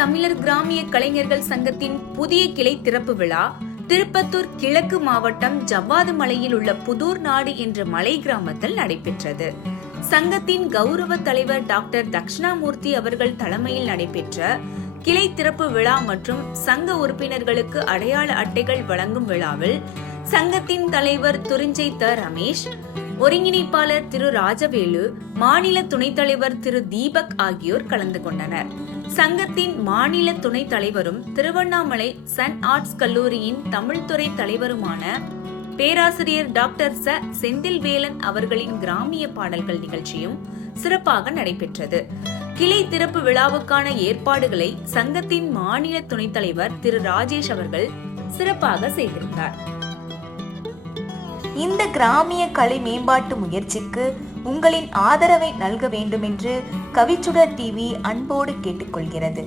தமிழர் கிராமிய கலைஞர்கள் சங்கத்தின் புதிய கிளை திறப்பு விழா திருப்பத்தூர் கிழக்கு மாவட்டம் ஜவ்வாது மலையில் உள்ள புதூர் நாடு என்ற மலை கிராமத்தில் நடைபெற்றது. சங்கத்தின் கௌரவ தலைவர் டாக்டர் தட்சிணாமூர்த்தி அவர்கள் தலைமையில் நடைபெற்ற கிளை திறப்பு விழா மற்றும் சங்க உறுப்பினர்களுக்கு அடையாள அட்டைகள் வழங்கும் விழாவில் சங்கத்தின் தலைவர் துரிஞ்சை த ரமேஷ், ஒருங்கிணைப்பாளர் திரு ராஜவேலு, மாநில துணைத் தலைவர் திரு தீபக் ஆகியோர் கலந்து கொண்டனர். சங்கத்தின் மாநில துணைத் தலைவரும் திருவண்ணாமலை சன் ஆர்ட்ஸ் கல்லூரியின் தமிழ்துறை தலைவருமான பேராசிரியர் டாக்டர் ச செந்தில்வேலன் அவர்களின் கிராமிய பாடல்கள் நிகழ்ச்சியும் சிறப்பாக நடைபெற்றது. கிளை திறப்பு விழாவுக்கான ஏற்பாடுகளை சங்கத்தின் மாநில துணைத் தலைவர் திரு ராஜேஷ் அவர்கள் சிறப்பாக செய்திருந்தார். இந்த கிராமிய கலை மேம்பாட்டு முயற்சிக்கு உங்களின் ஆதரவை நல்க வேண்டுமென்று கவிச்சுடர் டிவி அன்போடு கேட்டுக்கொள்கிறது.